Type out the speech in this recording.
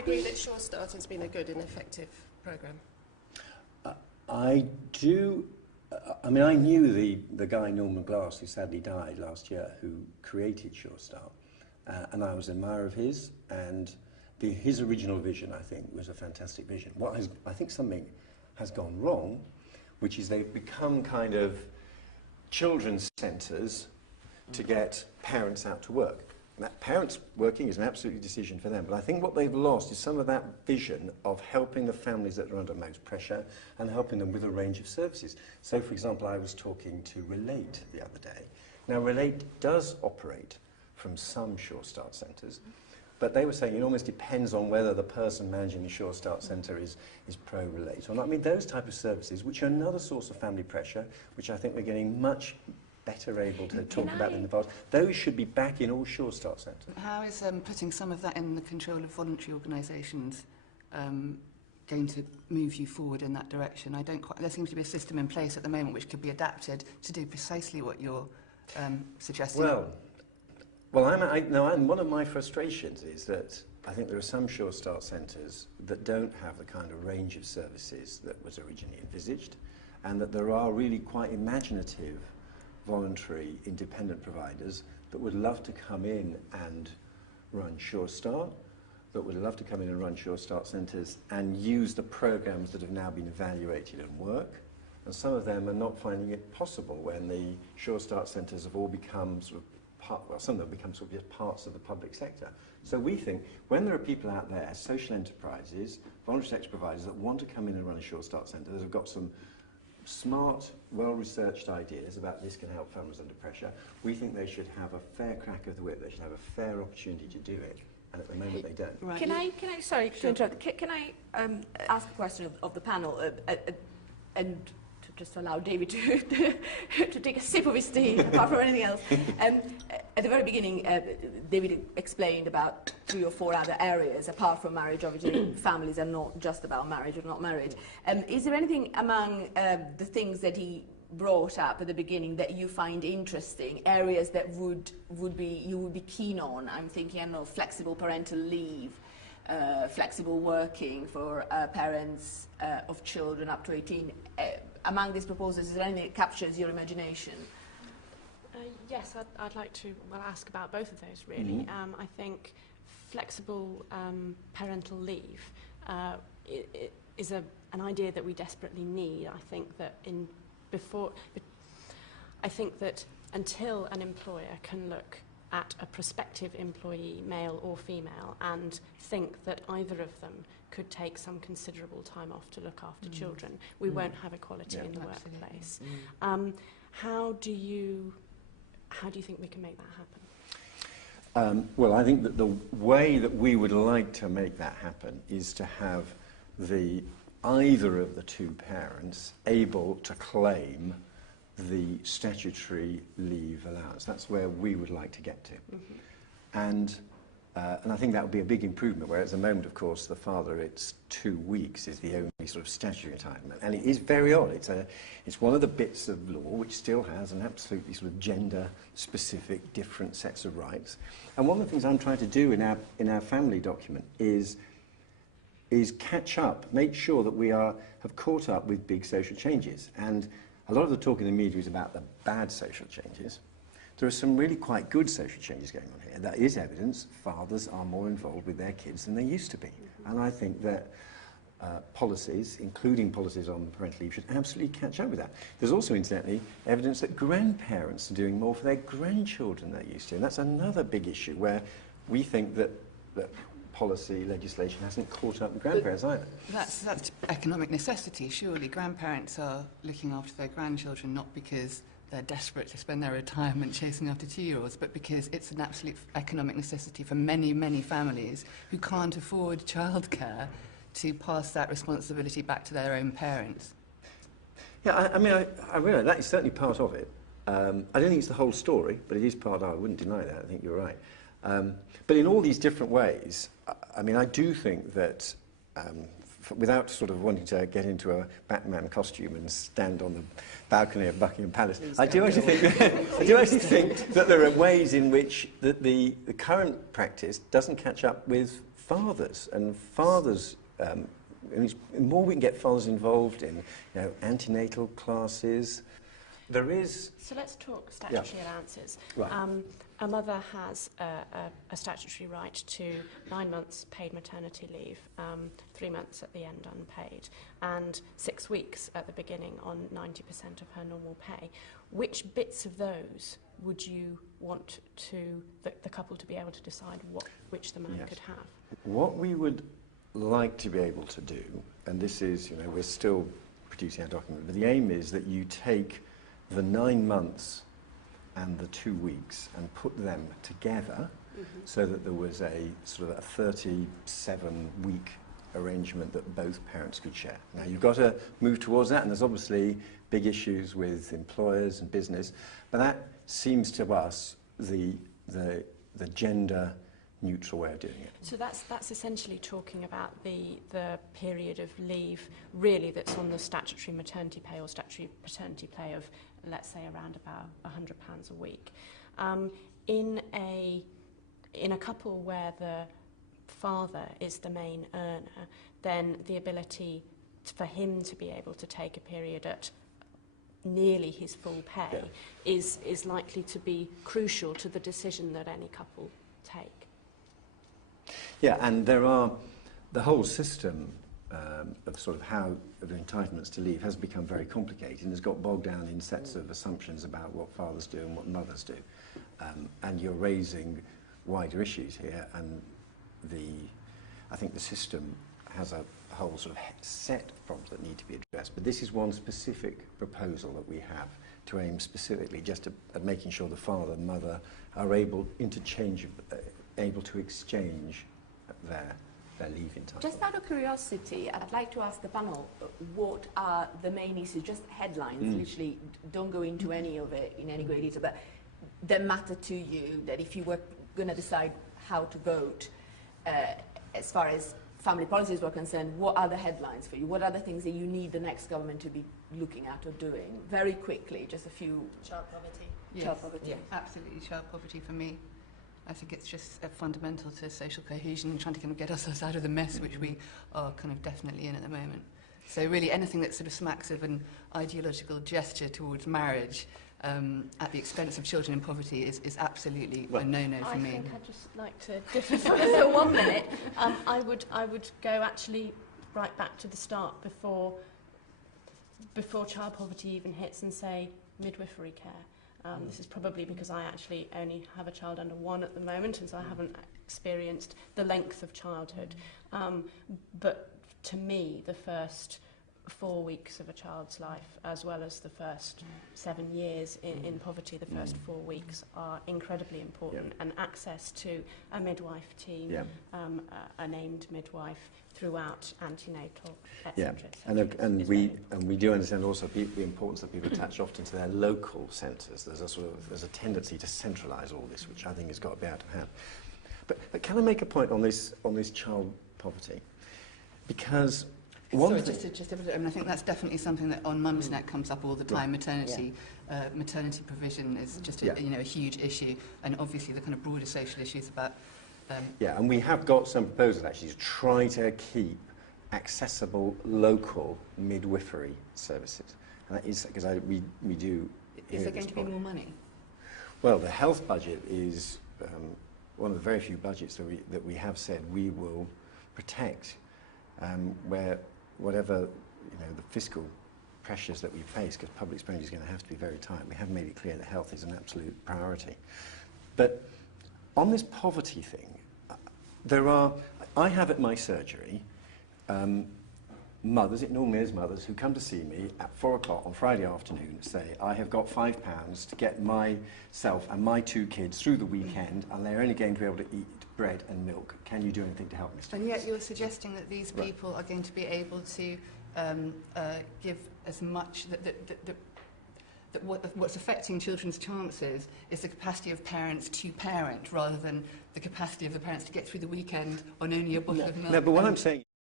agree that Sure Start has been a good and effective programme? I do. I mean, I knew the guy, Norman Glass, who sadly died last year, who created Sure Start, and I was an admirer of his, and his original vision, I think, was a fantastic vision. I think something has gone wrong, which is they've become kind of children's centres to get parents out to work. That parents working is an absolute decision for them, but I think what they've lost is some of that vision of helping the families that are under most pressure and helping them with a range of services. So, for example, I was talking to Relate the other day. Now, Relate does operate from some Sure Start centres, but they were saying it almost depends on whether the person managing the Sure Start centre is pro-Relate or not. I mean, those type of services, which are another source of family pressure, which I think we're getting much better able to talk about in the past, those should be back in all Sure Start centres. How is putting some of that in the control of voluntary organisations going to move you forward in that direction? There seems to be a system in place at the moment which could be adapted to do precisely what you're suggesting. Well, one of my frustrations is that I think there are some Sure Start centres that don't have the kind of range of services that was originally envisaged, and that there are really quite imaginative voluntary independent providers that would love to come in and run Sure Start, that would love to come in and run Sure Start centres and use the programmes that have now been evaluated and work. And some of them are not finding it possible when the Sure Start centres have all become sort of some of them become sort of just parts of the public sector. So we think when there are people out there, social enterprises, voluntary sector providers that want to come in and run a Sure Start centre, that have got some smart, well-researched ideas about this can help families under pressure, we think they should have a fair crack of the whip, they should have a fair opportunity to do it, and at the moment they don't. Right. Can I sorry to interrupt, can I ask a question of the panel, and to just allow David to take a sip of his tea, apart from anything else. At the very beginning, David explained about 3 or 4 other areas, apart from marriage. Obviously, families are not just about marriage or not married. Is there anything among the things that he brought up at the beginning that you find interesting, areas that you would be keen on? I'm thinking, I don't know, flexible parental leave, flexible working for parents of children up to 18. Among these proposals, is there anything that captures your imagination? Yes, I'd like to ask about both of those, really. I think flexible parental leave is an idea that we desperately need. I think that until an employer can look at a prospective employee, male or female, and think that either of them could take some considerable time off to look after children, we won't have equality in the workplace. How do you think we can make that happen? Well, I think that the way that we would like to make that happen is to have either of the two parents able to claim the statutory leave allowance. That's where we would like to get to. And I think that would be a big improvement, where at the moment, of course, the father, it's 2 weeks is the only sort of statutory entitlement. And it is very odd. It's one of the bits of law which still has an absolutely sort of gender-specific different sets of rights. And one of the things I'm trying to do in our family document is catch up, make sure that we have caught up with big social changes. And a lot of the talk in the media is about the bad social changes. There are some really quite good social changes going on here. There is evidence fathers are more involved with their kids than they used to be. And I think that policies, including policies on parental leave, should absolutely catch up with that. There's also, incidentally, evidence that grandparents are doing more for their grandchildren than they used to. And that's another big issue where we think that policy legislation hasn't caught up with grandparents either. That's economic necessity, surely. Grandparents are looking after their grandchildren not because they're desperate to spend their retirement chasing after 2-year-olds, but because it's an absolute economic necessity for many, many families who can't afford childcare to pass that responsibility back to their own parents. Yeah, I mean, I realise that is certainly part of it. I don't think it's the whole story, but it is part of it. I wouldn't deny that. I think you're right. But in all these different ways, I mean, I do think that, without sort of wanting to get into a Batman costume and stand on the balcony of Buckingham Palace, I do actually think that there are ways in which the current practice doesn't catch up with fathers, and fathers. The more we can get fathers involved in, antenatal classes, there is. So let's talk statutory allowances. Right. A mother has a statutory right to 9 months paid maternity leave, 3 months at the end unpaid, and 6 weeks at the beginning on 90% of her normal pay. Which bits of those would you want the couple to be able to decide which the man could have? What we would like to be able to do, and this is, we're still producing our document, but the aim is that you take the 9 months and the 2 weeks and put them together so that there was a sort of a 37-week arrangement that both parents could share. Now, you've got to move towards that, and there's obviously big issues with employers and business, but that seems to us the gender neutral way of doing it. So that's essentially talking about the period of leave really that's on the statutory maternity pay or statutory paternity pay of, let's say, around about £100 a week. In a couple where the father is the main earner, then the ability for him to be able to take a period at nearly his full pay is likely to be crucial to the decision that any couple take. Yeah, and there are, the whole system of sort of how of entitlements to leave has become very complicated and has got bogged down in sets of assumptions about what fathers do and what mothers do. And you're raising wider issues here, and I think the system has a whole sort of set of problems that need to be addressed. But this is one specific proposal that we have to aim specifically just at making sure the father and mother are able to exchange their leave entitlement. Just out of curiosity, I'd like to ask the panel, what are the main issues, just headlines, literally, don't go into any of it in any great detail, but that matter to you, that if you were going to decide how to vote, as far as family policies were concerned, what are the headlines for you? What are the things that you need the next government to be looking at or doing? Very quickly, just a few. Child poverty. Yes, Child poverty. yeah, absolutely. Child poverty for me, I think it's just fundamental to social cohesion and trying to kind of get ourselves out of the mess which we are kind of definitely in at the moment. So really anything that sort of smacks of an ideological gesture towards marriage at the expense of children in poverty is absolutely a no-no for me. I think I'd just like to differ for 1 minute. I would go actually right back to the start before child poverty even hits and say midwifery care. This is probably because I actually only have a child under 1 at the moment, and so I haven't experienced the length of childhood. But to me, the first 4 weeks of a child's life, as well as the first 7 years in poverty, the first 4 weeks are incredibly important. And access to a midwife team, a named midwife throughout antenatal, etc. And we do understand also the importance that people attach often to their local centres. There's a tendency to centralise all this, which I think has got to be out of hand. But can I make a point on this child poverty? Because I think that's definitely something that on Mumsnet comes up all the time. Maternity provision is just a huge issue, and obviously the kind of broader social issues about. And we have got some proposals actually to try to keep accessible local midwifery services, and that is because we do. Is there going to be more money? Well, the health budget is one of the very few budgets that we have said we will protect, where whatever the fiscal pressures that we face, because public spending is going to have to be very tight. We have made it clear that health is an absolute priority. But on this poverty thing, I have at my surgery mothers, it normally is mothers, who come to see me at 4 o'clock on Friday afternoon and say, I have got £5 to get myself and my 2 kids through the weekend, and they're only going to be able to eat bread and milk. Can you do anything to help, Mr. And yet you're suggesting that these people are going to be able to give as much, that what's affecting children's chances is the capacity of parents to parent rather than the capacity of the parents to get through the weekend on only a bottle of milk. No, but what I'm saying